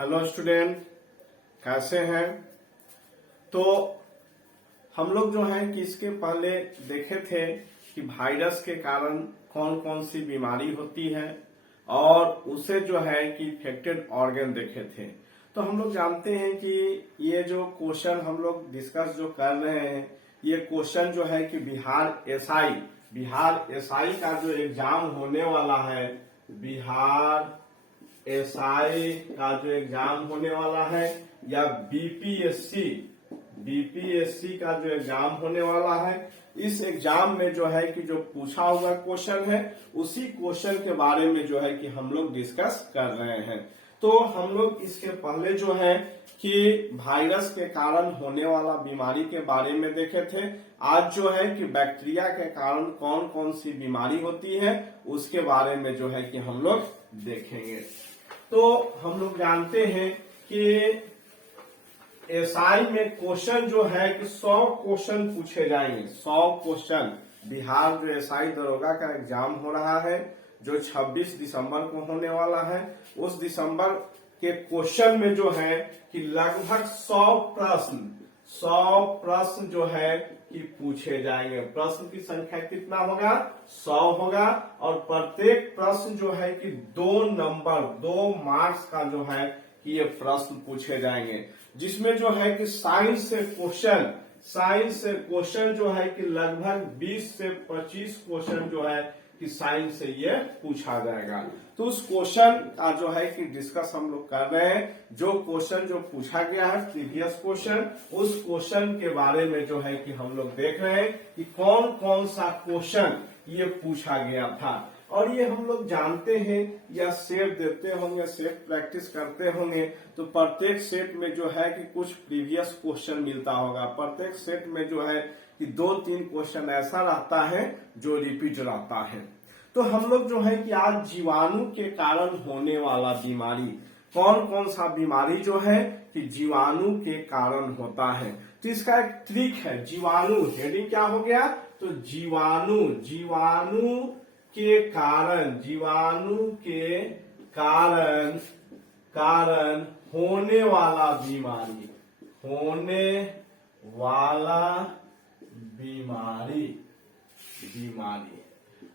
Hello student, कैसे हैं। तो हम लोग जो है कि इसके पहले देखे थे कि वायरस के कारण कौन कौन सी बीमारी होती है और उसे जो है कि इफेक्टेड ऑर्गन देखे थे। तो हम लोग जानते हैं कि ये जो क्वेश्चन हम लोग डिस्कस जो कर रहे हैं, ये क्वेश्चन जो है कि बिहार एसआई का जो एग्जाम होने वाला है, बिहार एसआई का जो एग्जाम होने वाला है या बीपीएससी का जो एग्जाम होने वाला है, इस एग्जाम में जो है कि जो पूछा हुआ क्वेश्चन है उसी क्वेश्चन के बारे में जो है कि हम लोग डिस्कस कर रहे हैं। तो हम लोग इसके पहले जो है कि वायरस के कारण होने वाला बीमारी के बारे में देखे थे। आज जो है कि बैक्टीरिया के कारण कौन कौन सी बीमारी होती है उसके बारे में जो है कि हम लोग देखेंगे। तो हम लोग जानते हैं कि एसआई में क्वेश्चन जो है कि 100 क्वेश्चन पूछे जाएंगे। 100 क्वेश्चन। बिहार जो एसआई दरोगा का एग्जाम हो रहा है जो 26 दिसंबर को होने वाला है, उस दिसंबर के क्वेश्चन में जो है कि लगभग 100 प्रश्न जो है कि पूछे जाएंगे। प्रश्न की संख्या कितना होगा? 100 होगा और प्रत्येक प्रश्न जो है कि 2 मार्क्स का जो है कि ये प्रश्न पूछे जाएंगे, जिसमें जो है कि साइंस से क्वेश्चन जो है कि लगभग 20 से 25 क्वेश्चन जो है कि साइंस से ये पूछा जाएगा। तो उस क्वेश्चन का जो है कि डिस्कस हम लोग कर रहे हैं। जो क्वेश्चन जो पूछा गया है प्रीवियस क्वेश्चन, उस क्वेश्चन के बारे में जो है कि हम लोग देख रहे हैं कि कौन कौन सा क्वेश्चन ये पूछा गया था। और ये हम लोग जानते हैं या सेट देते होंगे, सेट प्रैक्टिस करते होंगे, तो प्रत्येक सेट में जो है कि कुछ प्रीवियस क्वेश्चन मिलता होगा। प्रत्येक सेट में जो है कि 2-3 क्वेश्चन ऐसा रहता है जो रिपीट रहता है। तो हम लोग जो है कि आज जीवाणु के कारण होने वाला बीमारी, कौन कौन सा बीमारी जो है कि जीवाणु के कारण होता है, तो इसका एक ट्रिक है। जीवाणु हेडिंग क्या हो गया? तो जीवाणु के कारण होने वाला बीमारी।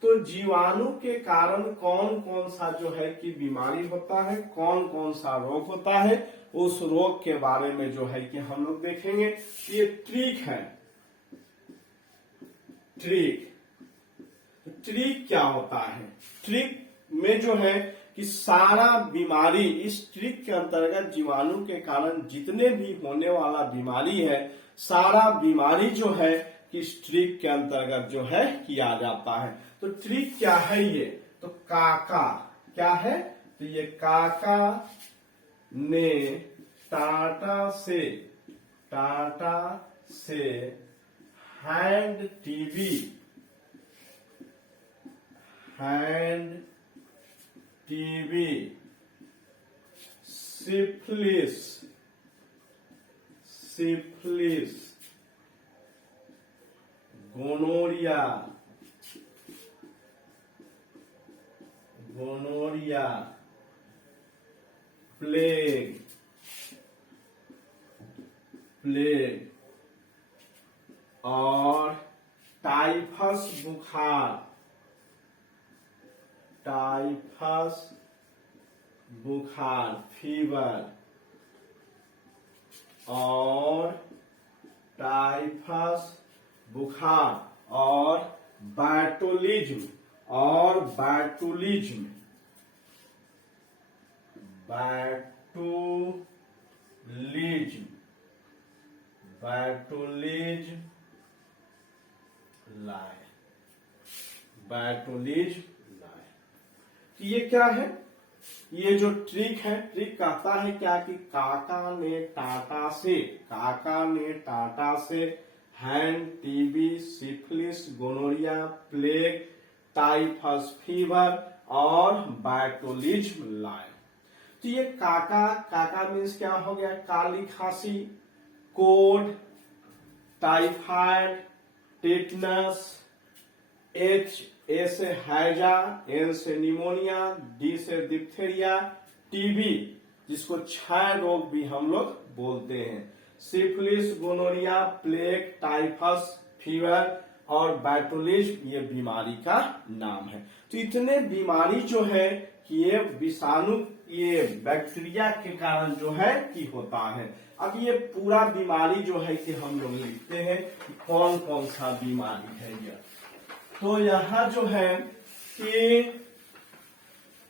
तो जीवाणु के कारण कौन कौन सा जो है कि बीमारी होता है, कौन कौन सा रोग होता है, उस रोग के बारे में जो है कि हम लोग देखेंगे। ये ट्रिक है। ट्रिक क्या होता है? ट्रिक में जो है कि सारा बीमारी, इस ट्रिक के अंतर्गत जीवाणु के कारण जितने भी होने वाला बीमारी है, सारा बीमारी जो है कि इस ट्रिक के अंतर्गत जो है किया जाता है। तो ट्रिक क्या है ये? तो काका क्या है? तो ये काका ने टाटा से hand TB, syphilis, gonorrhoea, plague और टाइफस बुखार फीवर और टाइफस बुखार और बैटुलिज्म लाए। तो ये क्या है? ये जो ट्रिक है, ट्रिक कहता है क्या कि काका ने टाटा से hand TB, syphilis, gonorrhoea, plague, typhus fever और बैटुलिज्म लाए। तो ये काका मीन्स क्या हो गया? काली खांसी, कोड, टाइफाइड, टेटनस, ए से हैजा, एन से निमोनिया, डी से डिप्थेरिया, टीबी जिसको क्षय रोग भी हम लोग बोलते हैं। Syphilis, gonorrhoea, plague, typhus, fever और बैटुलिज्म ये बीमारी का नाम है। तो इतने बीमारी जो है कि ये विषाणु, ये बैक्टीरिया के कारण जो है कि होता है। अब ये पूरा बीमारी जो है कि हम लोग लिखते हैं कि कौन कौन सा बीमारी है ये। तो यहाँ जो है कि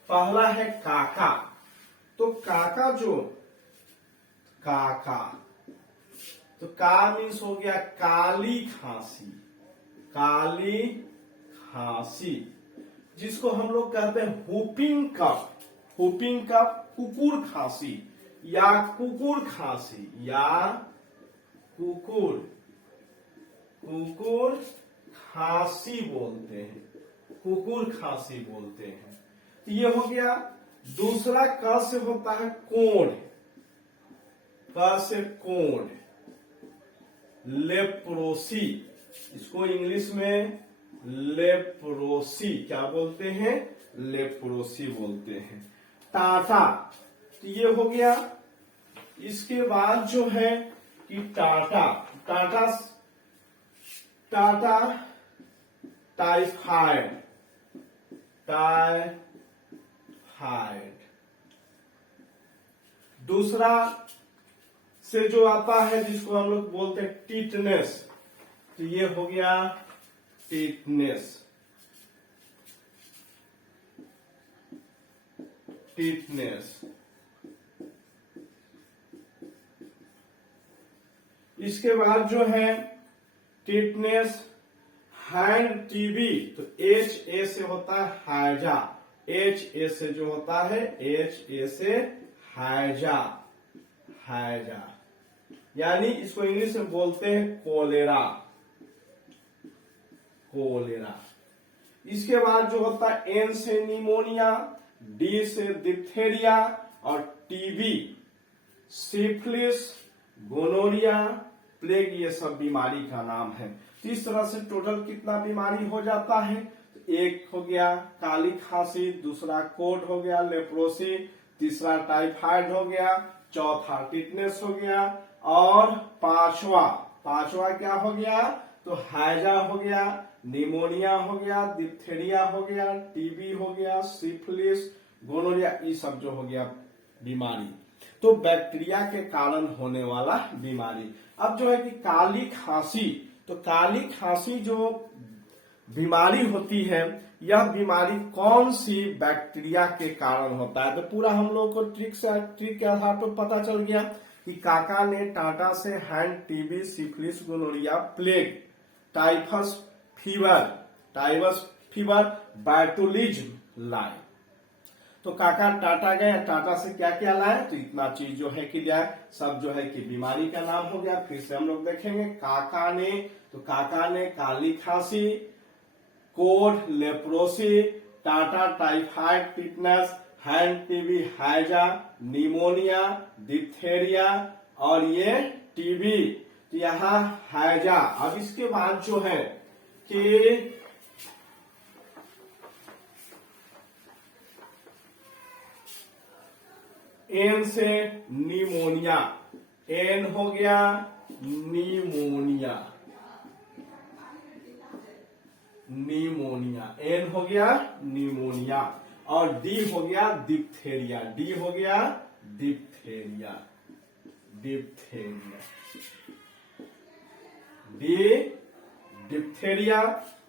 पहला है काका। तो काका जो काका, तो का मीन्स हो गया काली खांसी, काली खांसी, जिसको हम लोग कहते हैं हुपिंग कफ। हुपिंग कफ, कुकुर खांसी या कुकुर खांसी या कुकुर खांसी बोलते हैं, कुकुर खांसी बोलते हैं। तो ये हो गया। दूसरा क से होता है कोढ़, क से कोढ़, लेप्रोसी, इसको इंग्लिश में लेप्रोसी क्या बोलते हैं, लेप्रोसी बोलते हैं। टाटा, तो ये हो गया। इसके बाद जो है कि टाटा टाइफाइड, दूसरा से जो आता है जिसको हम लोग बोलते हैं टीटनेस, तो ये हो गया टीटनेस। इसके बाद जो है टीटनेस, हैंड टीबी, तो HA से होता है हैजा, HA से जो होता है HA से हैजा, यानी इसको इंग्लिश में बोलते हैं कोलेरा। इसके बाद जो होता है N से निमोनिया, D से डिप्थेरिया और टीबी, सिफिलिस, गोनोरिया, प्लेग, ये सब बीमारी का नाम है। तो इस तरह से टोटल कितना बीमारी हो जाता है, तो एक हो गया काली खांसी, दूसरा कोढ़ हो गया लेप्रोसी, तीसरा टाइफाइड हो गया, चौथा टिटनेस हो गया और पांचवा क्या हो गया, तो हैजा हो गया, निमोनिया हो गया, डिप्थेरिया हो गया, टीबी हो गया, सिफिलिस, गोनोरिया, ये सब जो हो गया बीमारी। तो बैक्टीरिया के कारण होने वाला बीमारी। अब जो है कि काली खांसी, तो काली खांसी जो बीमारी होती है, यह बीमारी कौन सी बैक्टीरिया के कारण होता है। तो पूरा हम लोग को ट्रिक के आधार पर पता चल गया कि काका ने टाटा से hand TB, syphilis, gonorrhoea, plague, typhus fever, botulism लाए। तो काका टाटा गए, टाटा से क्या क्या लाए, तो इतना चीज जो है कि लाए, सब जो है कि बीमारी का नाम हो गया। फिर से हम लोग देखेंगे काका ने काली खांसी, कोढ़ leprosy, Tata typhoid tetanus, hand TB हैजा, निमोनिया, डिप्थेरिया और ये टीबी। तो यहाँ हैजा। अब इसके बाद जो है कि एन से निमोनिया, एन हो गया निमोनिया, एन हो गया निमोनिया और डी हो गया डिप्थेरिया, डिप्थेरिया।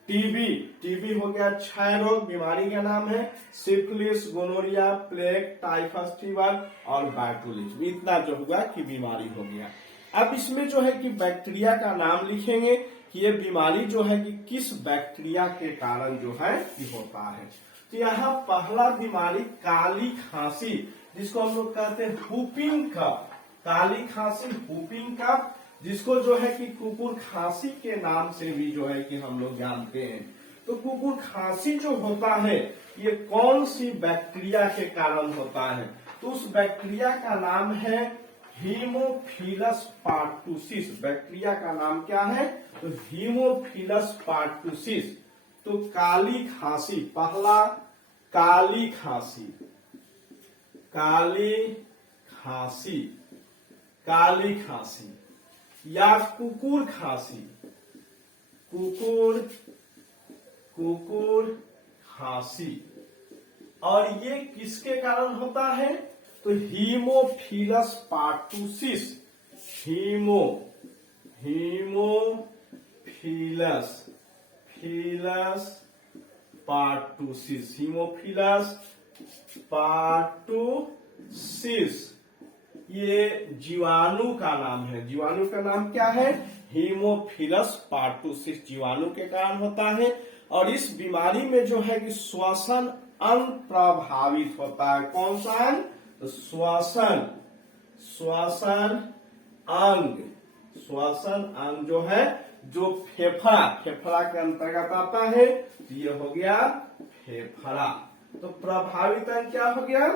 टीबी हो गया क्षय रोग, बीमारी का नाम है, syphilis, gonorrhoea, plague, typhus fever और बैटुलिज्म, इतना जो होगा कि बीमारी हो गया। अब इसमें जो है कि बैक्टीरिया का नाम लिखेंगे कि ये बीमारी जो है कि किस बैक्टीरिया के कारण जो है कि होता है। तो यहाँ पहला बीमारी काली खांसी, जिसको हम लोग कहते हैं हुपिंग कफ, काली खांसी हुपिंग कफ, जिसको जो है कि कुकुर खांसी के नाम से भी जो है कि हम लोग जानते हैं। तो कुकुर खांसी जो होता है ये कौन सी बैक्टीरिया के कारण होता है, तो उस बैक्टीरिया का नाम है हीमोफिलस पार्टुसिस। बैक्टीरिया का नाम क्या है, तो हीमोफिलस पार्टुसिस। तो काली खांसी, पहला काली खांसी, काली खांसी, या कुकुर खांसी, कुकुर खांसी। और ये किसके कारण होता है? तो हीमोफिलस पार्टूसिस, हीमोफिलस पार्टूसिस, हीमोफिलस पार्टूसिस ये जीवाणु का नाम है। जीवाणु का नाम क्या है? हीमोफिलस पार्टूसिस जीवाणु के कारण होता है। और इस बीमारी में जो है कि श्वसन अंग प्रभावित होता है। कौन सा अंग? तो श्वसन अंग जो है, जो फेफड़ा के अंतर्गत आता है, तो ये हो गया फेफड़ा। तो प्रभावित अंग क्या हो गया?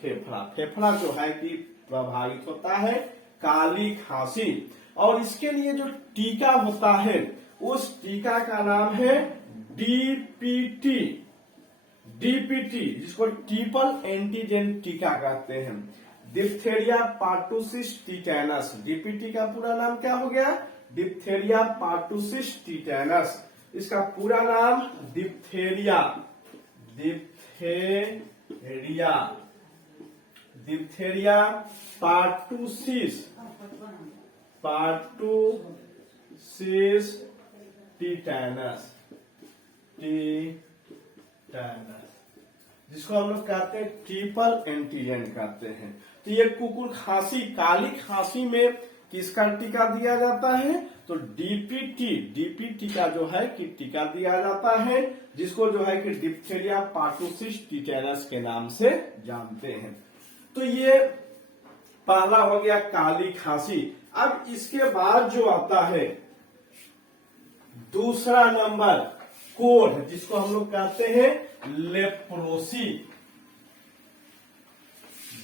फेफड़ा जो है कि प्रभावित होता है। काली खांसी, और इसके लिए जो टीका होता है उस टीका का नाम है डीपीटी, जिसको ट्रिपल एंटीजन टीका कहते हैं। डिप्थेरिया पार्टूसिस टिटेनस, डीपीटी का पूरा नाम क्या हो गया? Diphtheria pertussis tetanus. इसका पूरा नाम डिप्थेरिया पार्टूसिस टिटेनस, जिसको हम लोग कहते हैं ट्रिपल एंटीजन कहते हैं। तो ये कुकुर खांसी, काली खांसी में किसका टीका दिया जाता है? तो डीपीटी का जो है कि टीका दिया जाता है, जिसको जो है कि डिप्थेरिया पार्टूसिस टिटेनस के नाम से जानते हैं। तो ये पहला हो गया काली खांसी। अब इसके बाद जो आता है दूसरा नंबर कोढ़, जिसको हम लोग कहते हैं लेप्रोसी।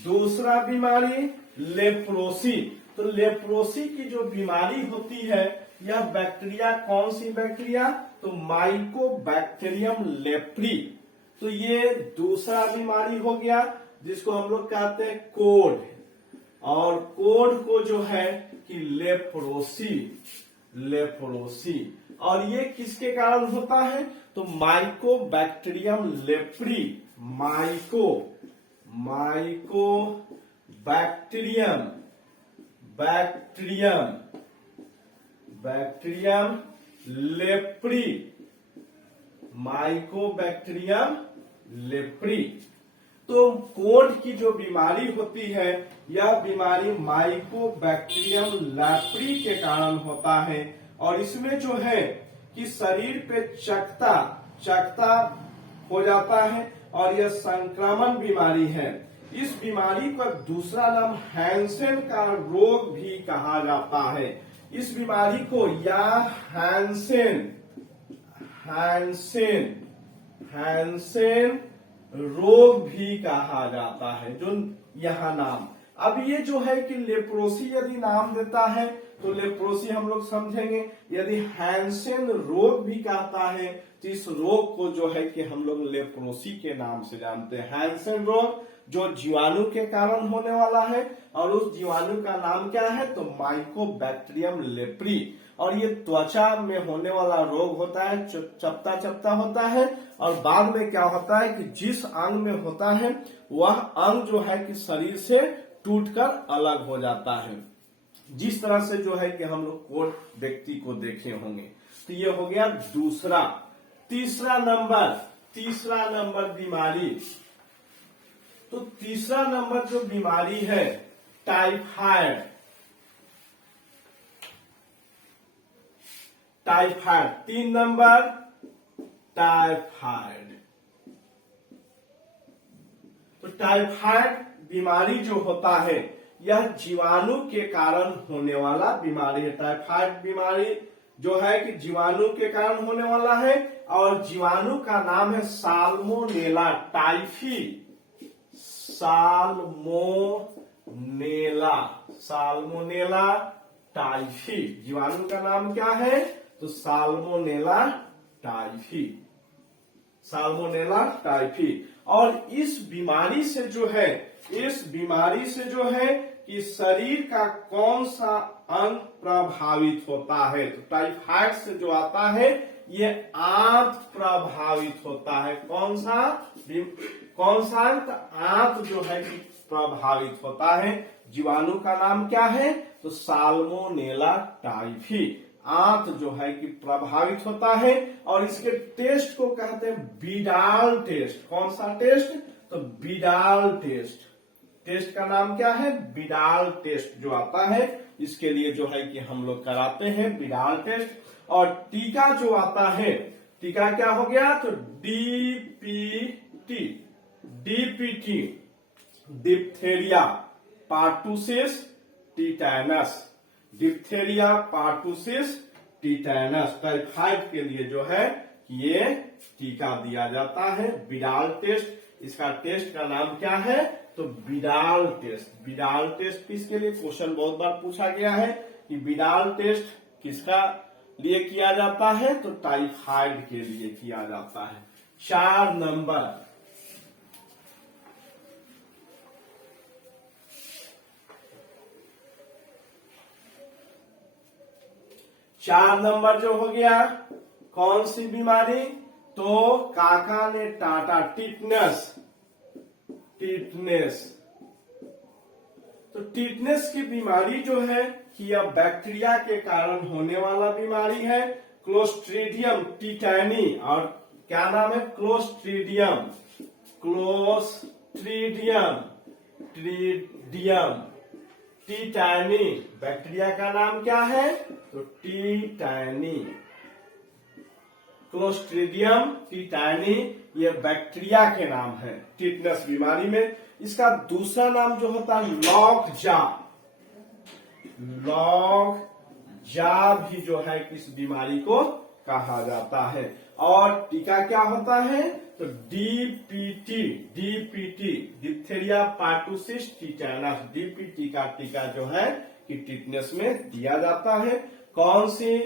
दूसरा बीमारी लेप्रोसी। तो लेप्रोसी की जो बीमारी होती है, यह बैक्टीरिया, कौन सी बैक्टीरिया? तो माइकोबैक्टीरियम लेप्री। तो ये दूसरा बीमारी हो गया, जिसको हम लोग कहते हैं कोढ़। और कोढ़ को जो है कि लेप्रोसी। और ये किसके कारण होता है? तो माइकोबैक्टीरियम लेप्री, बैक्टीरियम लेप्री। तो कोढ़ की जो बीमारी होती है, यह बीमारी माइकोबैक्टीरियम लेप्री के कारण होता है। और इसमें जो है कि शरीर पे चकता हो जाता है, और यह संक्रमण बीमारी है। इस बीमारी का दूसरा नाम हैंसेन का रोग भी कहा जाता है। इस बीमारी को या हैंसेन रोग भी कहा जाता है, जो यहाँ नाम। अब ये जो है कि लेप्रोसी यदि नाम देता है तो लेप्रोसी हम लोग समझेंगे। यदि हैंसेन रोग भी कहता है तो इस रोग को जो है कि हम लोग लेप्रोसी के नाम से जानते हैं। हैंसेन रोग जो जीवाणु के कारण होने वाला है, और उस जीवाणु का नाम क्या है? तो माइकोबैक्टीरियम लेप्री। और ये त्वचा में होने वाला रोग होता है, चपता होता है। और बाद में क्या होता है कि जिस अंग में होता है, वह अंग जो है कि शरीर से टूटकर अलग हो जाता है। जिस तरह से जो है कि हम लोग कोढ़ व्यक्ति को देखे होंगे। तो ये हो गया दूसरा। तीसरा नंबर बीमारी। तो तीसरा नंबर जो बीमारी है टाइफाइड। 3 number typhoid. तो टाइफाइड बीमारी जो होता है, यह जीवाणु के कारण होने वाला बीमारी है। टाइफाइड बीमारी जो है कि जीवाणु के कारण होने वाला है, और जीवाणु का नाम है साल्मोनेला टाइफी। साल्मोनेला टाइफी जीवाणु का नाम क्या है? तो साल्मोनेला टाइफी। और इस बीमारी से जो है कि शरीर का कौन सा अंग प्रभावित होता है। तो टाइफाइड से जो आता है ये आंत प्रभावित होता है। कौन सा अंग? आंत जो है कि प्रभावित होता है। जीवाणु का नाम क्या है? तो साल्मोनेला टाइफी। आंत जो है कि प्रभावित होता है और इसके टेस्ट को कहते हैं बिडाल टेस्ट। कौन सा टेस्ट? तो बिडाल टेस्ट। टेस्ट का नाम क्या है? बिडाल टेस्ट जो आता है इसके लिए जो है कि हम लोग कराते हैं बिडाल टेस्ट। और टीका जो आता है, टीका क्या हो गया? तो DPT. DPT diphtheria pertussis tetanus. Diphtheria pertussis tetanus typhoid के लिए जो है ये टीका दिया जाता है। बिडाल टेस्ट, इसका टेस्ट का नाम क्या है? तो बिडाल टेस्ट। बिडाल टेस्ट किसके लिए? क्वेश्चन बहुत बार पूछा गया है कि बिडाल टेस्ट किसका लिए किया जाता है? तो टाइफाइड के लिए किया जाता है। 4 नंबर, जो हो गया कौन सी बीमारी? तो काका ने टाटा, टिटनेस। टिटनेस, तो टिटनेस की बीमारी जो है कि यह बैक्टीरिया के कारण होने वाला बीमारी है। क्लोस्ट्रीडियम टिटैनी, और क्या नाम है? क्लोस्ट्रीडियम। क्लोस्ट्रीडियम टिटैनी। बैक्टीरिया का नाम क्या है? तो टिटैनी। क्लोस्ट्रीडियम टिटैनी ये बैक्टीरिया के नाम है टिटनेस बीमारी में। इसका दूसरा नाम जो होता है लॉकजा। लॉकजा भी जो है किस बीमारी को कहा जाता है। और टीका क्या होता है? तो DPT. DPT diphtheria pertussis tetanus. DPT का टीका जो है कि टिटनेस में दिया जाता है। कौन सी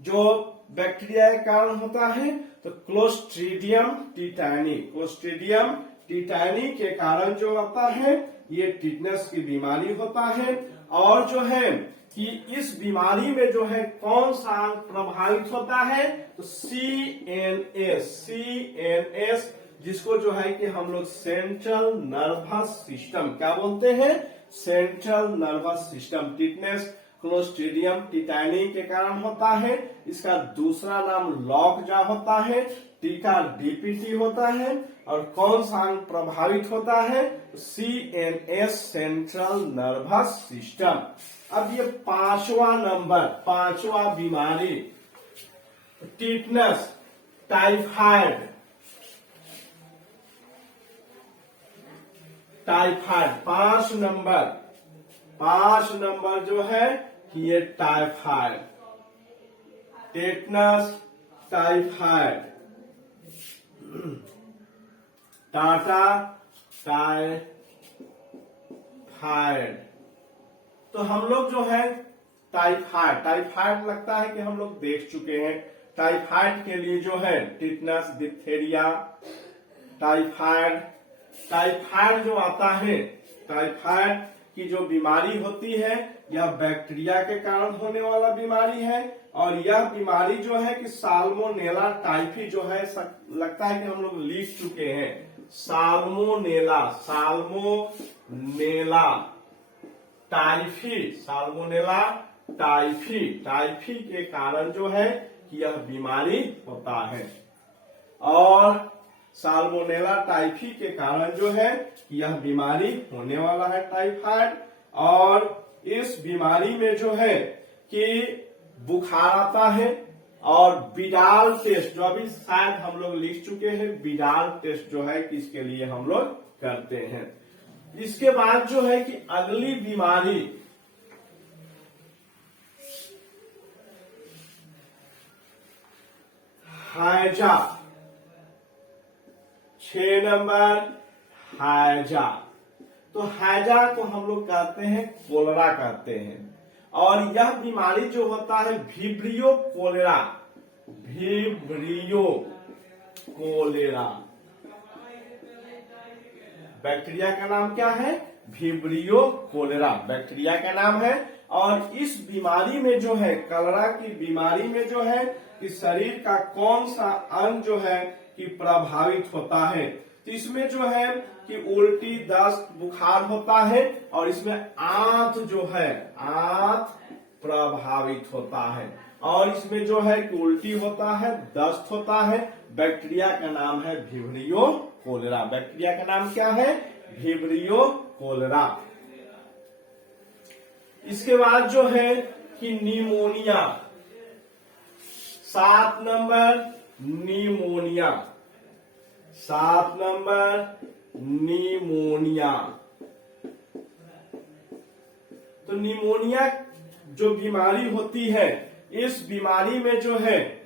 जो बैक्टीरिया के कारण होता है? तो क्लोस्ट्रीडियम टिटैनी। क्लोस्ट्रीडियम टिटैनी के कारण जो आता है ये टिटनेस की बीमारी होता है। और जो है कि इस बीमारी में जो है कौन सा अंग प्रभावित होता है? तो सीएनएस। सीएनएस जिसको जो है कि हम लोग सेंट्रल नर्वस सिस्टम क्या बोलते हैं? Central nervous system. Tetanus clostridium टिटैनी के कारण होता है। इसका दूसरा नाम लॉकजा होता है। टीका डीपीटी होता है। और कौन सा अंग प्रभावित होता है? CNS, central nervous system. अब ये 5वां नंबर, 5वां बीमारी टिटनेस टाइफाइड। टाइफाइड 5 नंबर जो है कि ये typhoid. Tetanus typhoid, Tata typhoid. तो हम लोग जो है टाइफाइड लगता है कि हम लोग देख चुके हैं। टाइफाइड के लिए जो है टिटनेस, डिप्थेरिया, टाइफाइड जो आता है, टाइफाइड की जो बीमारी होती है यह बैक्टीरिया के कारण होने वाला बीमारी है। और यह बीमारी जो है कि साल्मोनेला टाइफी जो है लगता है कि हम लोग लिख चुके हैं। साल्मोनेला टाइफी के कारण जो है कि यह बीमारी होता है। और साल्मोनेला टाइफी के कारण जो है कि यह बीमारी होने वाला है टाइफाइड। और इस बीमारी में जो है कि बुखार आता है। और बिडाल टेस्ट जो अभी शायद हम लोग लिख चुके हैं, बिडाल टेस्ट जो है कि इसके लिए हम लोग करते हैं। इसके बाद जो है कि अगली बीमारी हैजा। 6 नंबर हैजा। तो हैजा को हम लोग कहते हैं कोलेरा कहते हैं। और यह बीमारी जो होता है विब्रियो कोलेरा। बैक्टीरिया का नाम क्या है? विब्रियो कोलेरा बैक्टीरिया का नाम है। और इस बीमारी में जो है, कलरा की बीमारी में जो है कि शरीर का कौन सा अंग जो है कि प्रभावित होता है, तो इसमें जो है कि उल्टी, दस्त, बुखार होता है और इसमें आंत जो है, आंत प्रभावित होता है और इसमें जो है कि उल्टी होता है, दस्त होता है। बैक्टीरिया का नाम है विब्रियो कोलेरा। बैक्टीरिया का नाम क्या है? Vibrio cholerae. इसके बाद जो है कि निमोनिया, 7 नंबर निमोनिया, 7 नंबर निमोनिया। तो निमोनिया जो बीमारी होती है, इस बीमारी में जो है,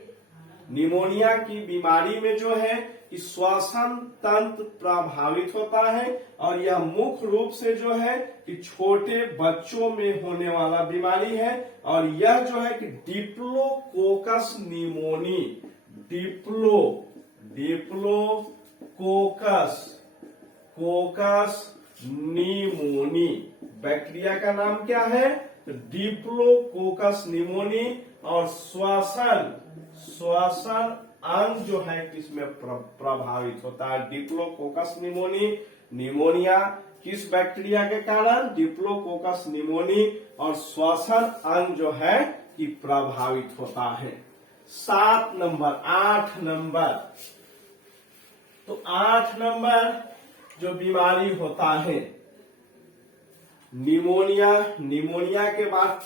निमोनिया की बीमारी में जो है कि श्वसन तंत्र प्रभावित होता है और यह मुख्य रूप से जो है कि छोटे बच्चों में होने वाला बीमारी है। और यह जो है कि डिप्लोकोकस निमोनी, कोकस निमोनी, बैक्टीरिया का नाम क्या है? Diplococcus pneumoniae. और श्वसन अंग जो है किसमें प्रभावित होता है? Diplococcus pneumoniae. निमोनिया किस बैक्टीरिया के कारण? Diplococcus pneumoniae. और श्वसन अंग जो है कि प्रभावित होता है। 7 नंबर, 8 नंबर, तो 8 नंबर जो बीमारी होता है निमोनिया, निमोनिया के बाद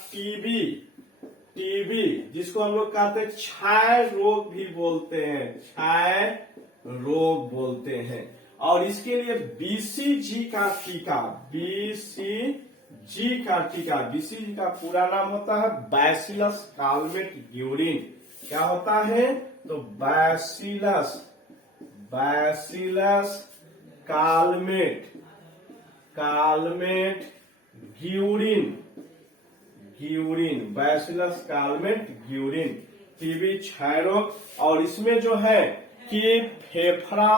टीबी, जिसको हम लोग कहते हैं क्षय रोग भी बोलते हैं, क्षय रोग बोलते हैं। और इसके लिए बीसीजी का टीका, बीसीजी का पूरा नाम होता है बैसिलस कालमेट ग्यूरिन। क्या होता है? तो bacillus Calmette Guérin, bacillus Calmette Guérin, TB, क्षय रोग। और इसमें जो है कि फेफड़ा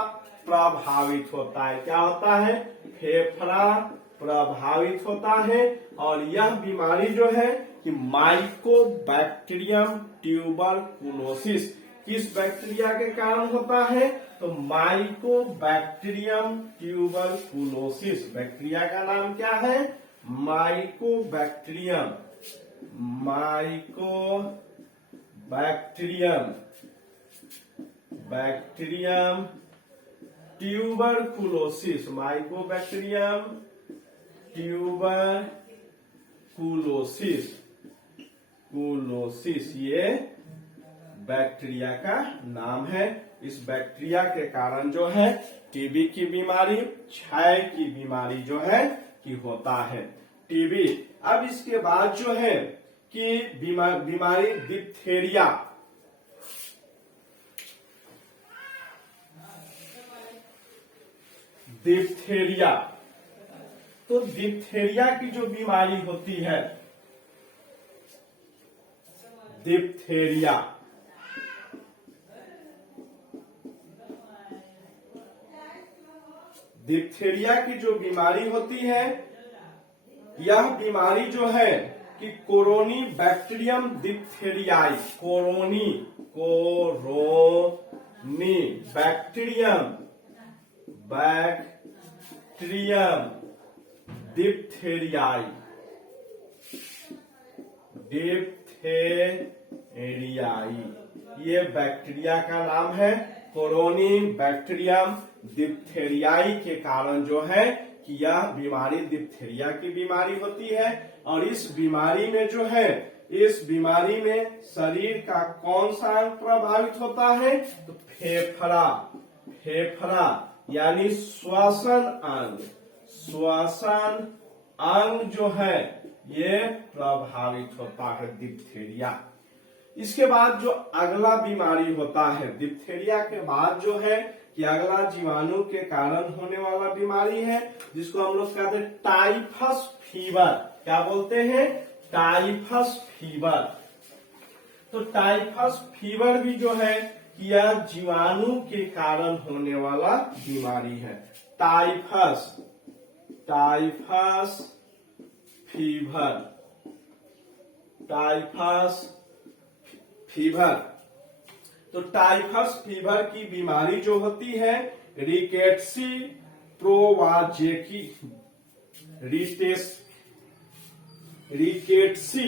प्रभावित होता है। क्या होता है? फेफड़ा प्रभावित होता है। और यह बीमारी जो है कि माइकोबैक्टीरियम ट्यूबरकुलोसिस किस बैक्टीरिया के कारण होता है? तो माइकोबैक्टीरियम ट्यूबरकुलोसिस। बैक्टीरिया का नाम क्या है? माइकोबैक्टीरियम ट्यूबरकुलोसिस, माइकोबैक्टीरियम ट्यूबरकुलोसिस, ये बैक्टीरिया का नाम है। इस बैक्टीरिया के कारण जो है टीबी की बीमारी, क्षय की बीमारी जो है कि होता है, टीबी। अब इसके बाद जो है कि बीमारी डिप्थेरिया, तो डिप्थेरिया की जो बीमारी होती है, डिप्थेरिया की जो बीमारी होती है, यह बीमारी जो है कि कोरोनी बैक्टीरियम डिप्थेरियाई, कोरोनी बैक्टीरियम डिप्थेरियाई, ये बैक्टीरिया का नाम है। कोरोनी बैक्टीरियम डिप्थेरियाई के कारण जो है कि यह बीमारी डिप्थेरिया की बीमारी होती है। और इस बीमारी में जो है, इस बीमारी में शरीर का कौन सा अंग प्रभावित होता है? तो फेफड़ा यानी श्वसन अंग जो है ये प्रभावित होता है, डिप्थेरिया। इसके बाद जो अगला बीमारी होता है, डिप्थेरिया के बाद जो है कि अगला जीवाणु के कारण होने वाला बीमारी है, जिसको हम लोग कहते हैं टाइफस फीवर। क्या बोलते हैं? Typhus fever. तो टाइफस फीवर भी जो है कि यह जीवाणु के कारण होने वाला बीमारी है। Typhus typhus fever, typhus fever. तो टाइफस फीवर की बीमारी जो होती है रिकेट्सी प्रोवाजेकी, रिकेट्सी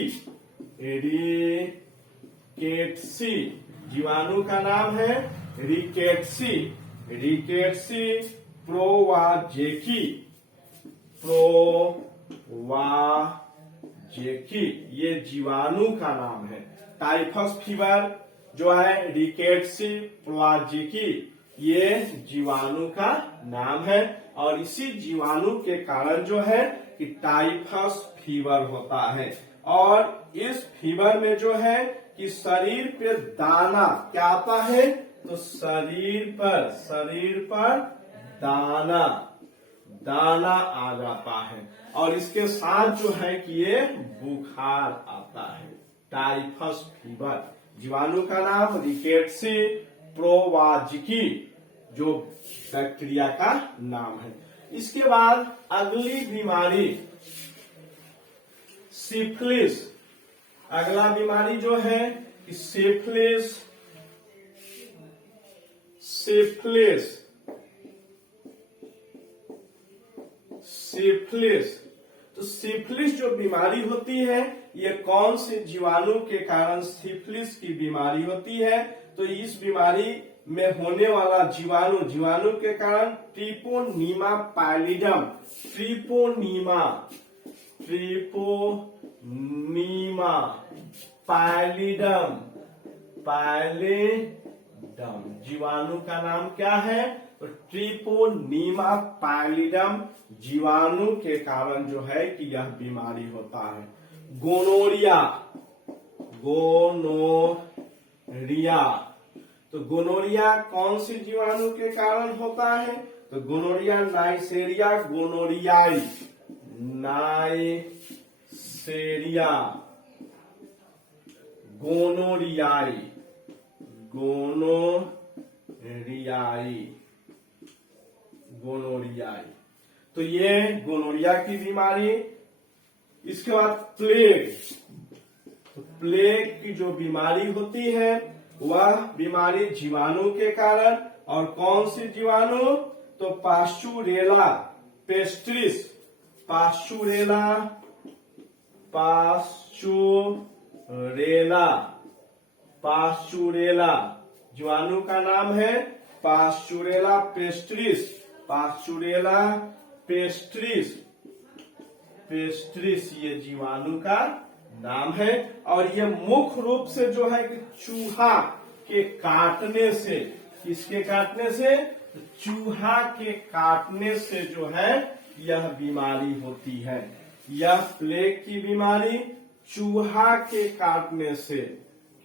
जीवाणु का नाम है रिकेट्सी, रिकेट्सी प्रोवाजेकी, ये जीवाणु का नाम है। टाइफस फीवर जो है रिकेट्सी प्रोवाजेकी, ये जीवाणु का नाम है और इसी जीवाणु के कारण जो है कि टाइफस फीवर होता है। और इस फीवर में जो है कि शरीर पे दाना क्या आता है, तो शरीर पर दाना आ जाता है और इसके साथ जो है कि ये बुखार आता है। टाइफस फीवर, जीवाणु का नाम रिकेट्सी प्रोवाजिकी, जो बैक्टीरिया का नाम है। इसके बाद अगली बीमारी सिफिलिस। अगला बीमारी जो है कि सिफिलिस, तो सिफिलिस जो बीमारी होती है ये कौन से जीवाणु के कारण सिफिलिस की बीमारी होती है, तो इस बीमारी में होने वाला जीवाणु के कारण ट्रिपोनीमा पैलिडम, ट्रिपोनीमा पैलिडम जीवाणु का नाम क्या है, तो ट्रिपोनीमा पैलिडम जीवाणु के कारण जो है कि यह बीमारी होता है। गोनोरिया, तो गोनोरिया कौन सी जीवाणु के कारण होता है, तो गोनोरिया नाइसेरिया गोनोरियाई, गोनोरियाई। तो ये गोनोरिया की बीमारी। इसके बाद प्लेग, तो प्लेग की जो बीमारी होती है वह बीमारी जीवाणु के कारण, और कौन सी जीवाणु, तो पास्चुरेला पेस्ट्रिस, पास्चुरेला जीवाणु का नाम है पास्चुरेला पेस्ट्रिस, ये जीवाणु का नाम है। और ये मुख्य रूप से जो है कि चूहा के काटने से, किसके काटने से, चूहा के काटने से जो है यह बीमारी होती है। यह प्लेग की बीमारी चूहा के काटने से,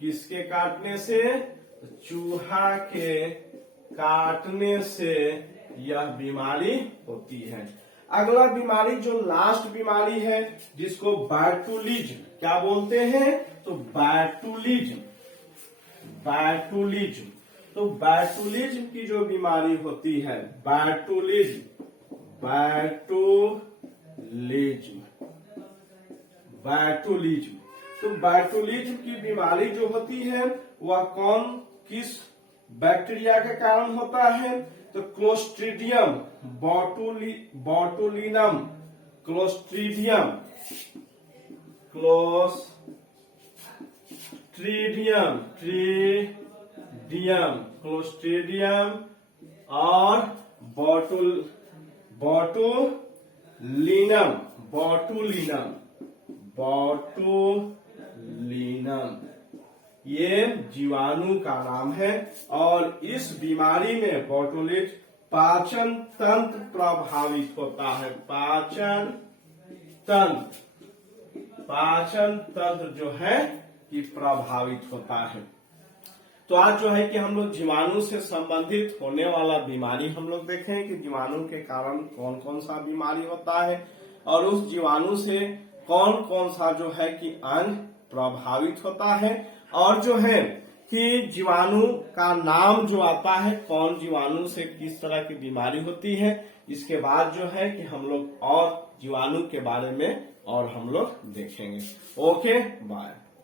किसके काटने से, चूहा के काटने से यह बीमारी होती है। अगला बीमारी जो लास्ट बीमारी है जिसको बैटुलिज्म क्या बोलते हैं, तो बैटुलिज्म, तो बैटुलिज्म की जो बीमारी होती है बैटुलिज्म, तो बैटुलिज्म की बीमारी जो होती है वह किस बैक्टीरिया के कारण होता है, तो क्लोस्ट्रीडियम बोटुलिनम, क्लोस्ट्रीडियम और बोटुलिनम, ये जीवाणु का नाम है। और इस बीमारी में बोटुलिज्म पाचन तंत्र प्रभावित होता है, पाचन तंत्र जो है कि प्रभावित होता है। तो आज जो है कि हम लोग जीवाणु से संबंधित होने वाला बीमारी हम लोग देखें कि जीवाणु के कारण कौन कौन सा बीमारी होता है और उस जीवाणु से कौन कौन सा जो है कि अंग प्रभावित होता है, और जो है कि जीवाणु का नाम जो आता है, कौन जीवाणु से किस तरह की बीमारी होती है। इसके बाद जो है कि हम लोग और जीवाणु के बारे में और हम लोग देखेंगे। Okay, bye.